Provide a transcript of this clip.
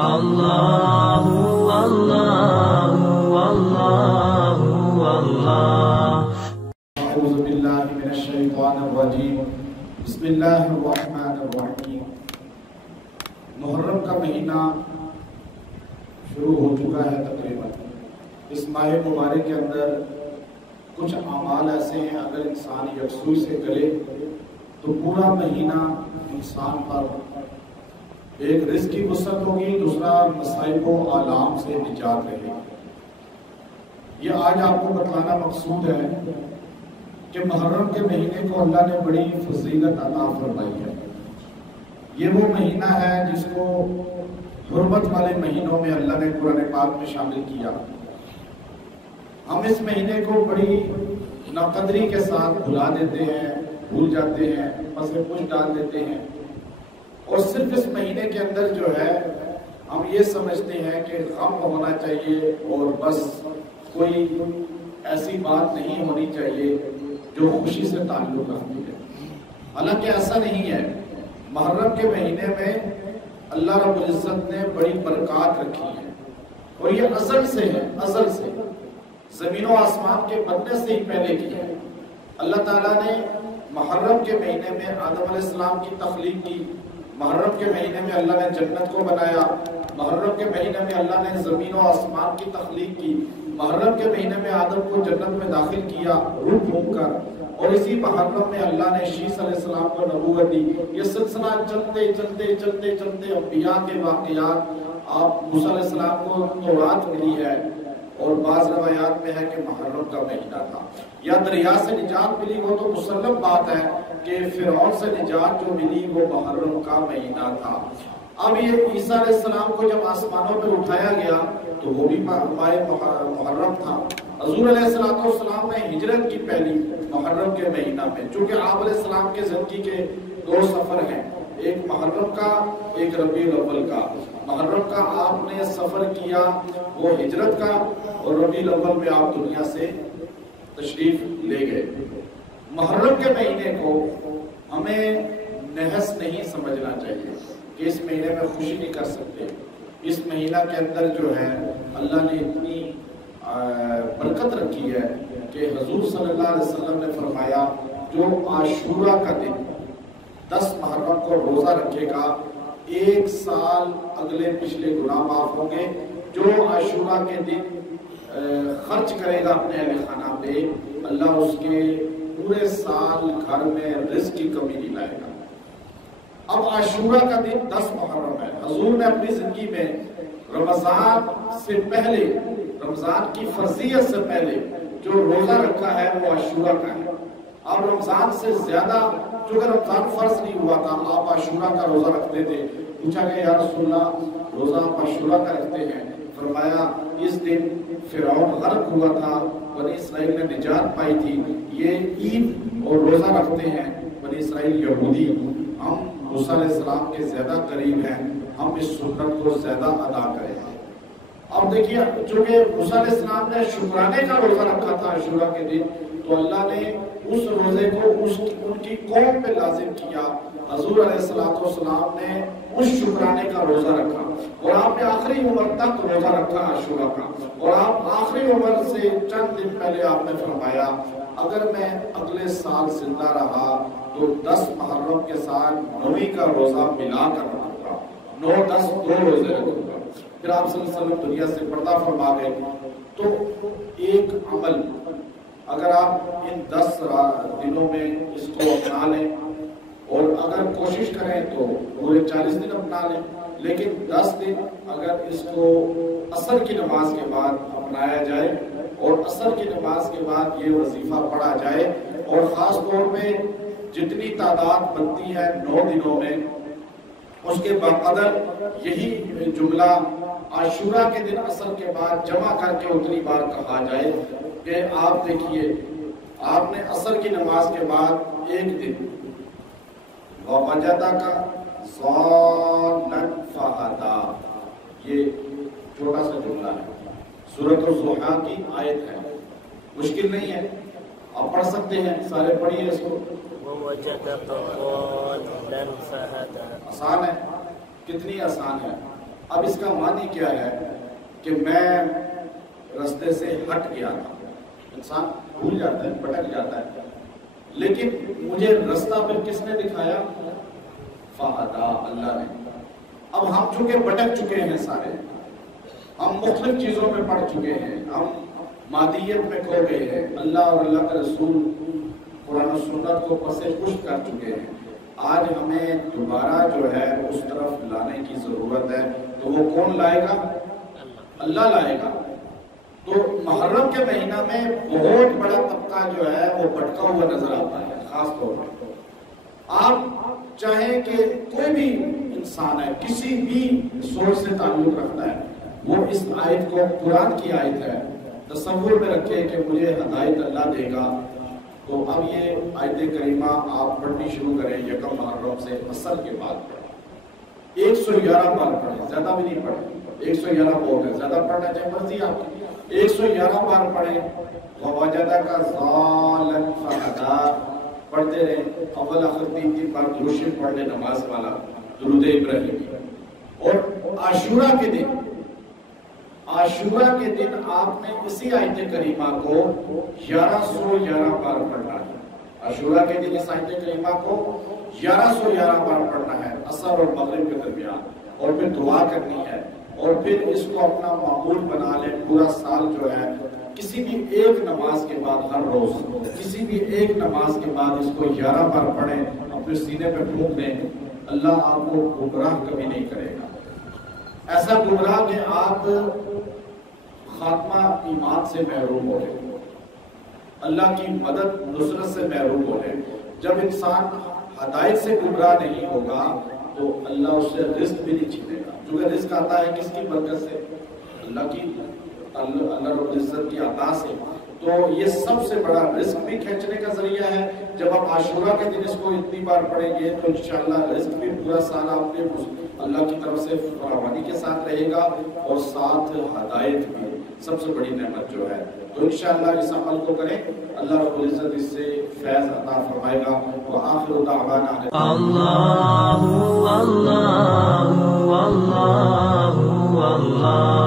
اللہ اللہ اللہ اللہ اعوذ باللہ من الشیطان الرجیم بسم اللہ الرحمن الرحیم۔ محرم کا مہینہ شروع ہو چکا ہے تقریباً۔ اس ماہ مبارک کے اندر کچھ اعمال ایسے ہیں اگر انسان یکسوئی سے کرے تو پورا مہینہ انسان پر ایک رزق کی وسعت ہوگی، دوسرا مصائب و آلام سے نجات رہے گی۔ یہ آج آپ کو بتلانا مقصود ہے کہ محرم کے مہینے کو اللہ نے بڑی فضیلت عطا فرمائی ہے۔ یہ وہ مہینہ ہے جس کو حرمت والے مہینوں میں اللہ نے قرآن پاک میں شامل کیا۔ ہم اس مہینے کو بڑی ناقدری کے ساتھ بھلا دیتے ہیں، بھول جاتے ہیں، پس پوچھ ڈال دیتے ہیں، اور صرف اس مہینے کے اندر جو ہے ہم یہ سمجھتے ہیں کہ غم ہونا چاہیے اور بس کوئی ایسی بات نہیں ہونی چاہیے جو خوشی سے تعلق رکھتی ہے۔ حالانکہ ایسا نہیں ہے۔ محرم کے مہینے میں اللہ رب العزت نے بڑی برکات رکھی ہے، اور یہ ازل سے ہے، ازل سے زمین و آسمان کے بننے سے ہی پہلے کی ہے۔ اللہ تعالیٰ نے محرم کے مہینے میں آدم علیہ السلام کی تخلیق کی، محرم کے مہینے میں اللہ نے جنت کو بنایا، محرم کے مہینے میں اللہ نے زمین و آسمان کی تخلیق کی، محرم کے مہینے میں آدم کو جنت میں داخل کیا روح پھونک کر، اور اسی محرم میں اللہ نے شیس علیہ السلام کو نبوت دی۔ یہ سلسلہ چلتے چلتے چلتے چلتے انبیاء کے واقعات، آپ موسیٰ علیہ السلام کو تورات ملی ہے، اور بعض روایات میں ہے کہ محرم کا مہینہ تھا، یا دریا سے نجات ملی، وہ تو مسلم بات ہے کہ فرعون سے نجات جو ملی وہ محرم کا مہینہ تھا۔ اب یہ عیسیٰ علیہ السلام کو جب آسمانوں پر اٹھایا گیا تو وہ بھی محرم تھا۔ حضور علیہ السلام نے ہجرت کی پہلی محرم کے مہینہ میں، چونکہ آپ علیہ السلام کے زندگی کے دو سفر ہیں، ایک محرم کا ایک ربیع الاول کا۔ محرم کا آپ نے سفر کیا وہ ہجرت کا، اور ربیع الاول میں آپ دنیا سے تشریف لے گئے۔ محرم کے مہینے کو ہمیں نحس نہیں سمجھنا چاہیے کہ اس مہینے میں خوشی نہیں کر سکتے۔ اس مہینہ کے اندر جو ہے اللہ نے اتنی برکت رکھی ہے کہ حضور صلی اللہ علیہ وسلم نے فرمایا جو عاشورہ کا دن 10 محرم کو روزہ رکھے گا 1 سال اگلے پچھلے گناہ معاف ہوں گے۔ جو عاشورہ کے دن خرچ کرے گا اپنے اہل خانہ پہ، اللہ اس کے پورے سال گھر میں رزق کی کمی نہیں لائے گا۔ اب عاشورہ کا دن 10 محرم ہے۔ حضور نے اپنی زندگی میں رمضان سے پہلے، رمضان کی فرضیت سے پہلے جو روزہ رکھا ہے وہ عاشورہ کا ہے۔ اب رمضان سے زیادہ، چونکہ رمضان فرض نہیں ہوا تھا، آپ عاشورہ کا روزہ رکھتے تھے۔ پوچھا کہ یا رسول اللہ روزہ آپ عاشورہ کا رکھتے ہیں؟ فرمایا اس دن فرعون غرق ہوا تھا، بنی اسرائیل نے نجات پائی تھی، یہ عید اور روزہ رکھتے ہیں بنی اسرائیل یہودی، ہم موسیٰ علیہ السلام کے زیادہ قریب ہیں، ہم اس سنت کو زیادہ ادا کریں۔ اب دیکھیے چونکہ موسیٰ علیہ السلام نے شکرانے کا روزہ رکھا تھا عاشورہ کے دن، تو اللہ نے اس روزے کو ان کی قوم پہ لازم کیا۔ حضور علیہ السلام نے اس شکرانے کا روزہ رکھا، اور آپ نے آخری عمر تک روزہ رکھا عاشورہ کا، اور آپ آخری عمر سے چند دن پہلے آپ نے فرمایا اگر میں اگلے سال زندہ رہا تو 10 محرم کے ساتھ 9 کا روزہ ملا کر رکھوں گا، 9 10 2 روزے رکھوں گا۔ پھر آپ صلی اللہ علیہ وسلم دنیا سے پردہ فرما گئے۔ تو ایک عمل اگر آپ ان 10 دنوں میں اس کو اپنا لیں، اور اگر کوشش کریں تو پورے 40 دن اپنا لیں، لیکن 10 دن اگر اس کو عصر کی نماز کے بعد اپنایا جائے، اور عصر کی نماز کے بعد یہ وظیفہ پڑھا جائے، اور خاص طور پہ جتنی تعداد بنتی ہے 9 دنوں میں، اس کے بقدر یہی جملہ عاشورہ کے دن عصر کے بعد جمع کر کے اتنی بار کہا جائے کہ آپ دیکھیے آپ نے عصر کی نماز کے بعد ایک دن وَوَجَدَكَ ضَالًّا فَهَدَىٰ، یہ چھوٹا سا جملہ ہے، سورۃ الضحیٰ کی آیت ہے، مشکل نہیں ہے، آپ پڑھ سکتے ہیں، سارے پڑھیے اس کو۔ وَوَجَدَكَ ضَالًّا فَهَدَىٰ، آسان ہے، کتنی آسان ہے۔ اب اس کا معنی کیا ہے کہ میں رستے سے ہٹ گیا تھا. انسان بھول جاتا ہے، بھٹک جاتا ہے، لیکن مجھے رستہ پھر کس نے دکھایا؟ فہدا، اللہ نے. اب ہم چونکہ بھٹک چکے ہیں سارے، ہم مختلف چیزوں میں پڑ چکے ہیں، ہم مادیت میں کھو گئے ہیں، اللہ اور اللہ کے رسول قرآن و سنت کو پس پشت کر چکے ہیں. آج ہمیں دوبارہ جو ہے اس طرف لانے کی ضرورت ہے. تو وہ کون لائے گا؟ اللہ لائے گا. تو محرم کے مہینہ میں بہت بڑا طبقہ جو ہے وہ بھٹکا ہوا نظر آتا ہے. خاص طور پر آپ چاہیں کہ کوئی بھی انسان ہے، کسی بھی سوچ سے تعلق رکھتا ہے، وہ اس آیت کو، قرآن کی آیت ہے، تصور میں رکھے کہ مجھے ہدایت اللہ دے گا. تو اب یہ آیت کریمہ آپ پڑھنی شروع کریں یکم محرم سے، عصر کے بعد پڑھیں. 111 بار پڑھیں، زیادہ بھی نہیں پڑھیں. 111 بہت ہے، زیادہ پڑھنا چاہے مرضی آپ کی. 111 بار پڑھیں. وَوَجَدَكَ ضَالًّا فَهَدَىٰ پڑھتے رہیں. اول آخر 3 بار درود شریف پڑھ لیں، نماز والا درود ابراہیمی. اور عاشورہ کے دن، عاشورہ کے دن آپ نے اسی آیت کریمہ کو 1111 بار پڑھنا ہے. عاشورہ کے دن اس آیت کریمہ کو 1111 بار پڑھنا ہے عصر اور مغرب کے درمیان، اور پھر دعا کرنی ہے. اور پھر اس کو اپنا معمول بنا لیں. پورا سال جو ہے کسی بھی ایک نماز کے بعد، ہر روز کسی بھی ایک نماز کے بعد اس کو 11 بار پڑھیں، اپنے سینے پہ پھونک دیں. اللہ آپ کو گمراہ کبھی نہیں کرے گا. ایسا گمراہ کہ آپ خاتمہ ایمان سے محروم ہو گئے، اللہ کی مدد نصرت سے محروم ہو گئے. جب انسان ہدایت سے گمراہ نہیں ہوگا تو اللہ اس سے رزق بھی نہیں چھینے گا. کیونکہ رزق آتا ہے کس کی برکت سے؟ اللہ کی، اللہ رب العزت کی عطا سے. تو یہ سب سے بڑا رزق بھی کھینچنے کا ذریعہ ہے. جب آپ عاشورہ کے دن اس کو اتنی بار پڑھیں گے تو انشاءاللہ رزق بھی پورا سال آپ کے اللہ کی طرف سے فراوانی کے ساتھ رہے گا، اور ساتھ ہدایت بھی سب سے بڑی نعمت جو ہے. تو انشاءاللہ اس عمل کو کریں، اللہ رب العزت اس سے فیض عطا فرمائے گا. وآخر دعوانا اللہ اللہ اللہ اللہ.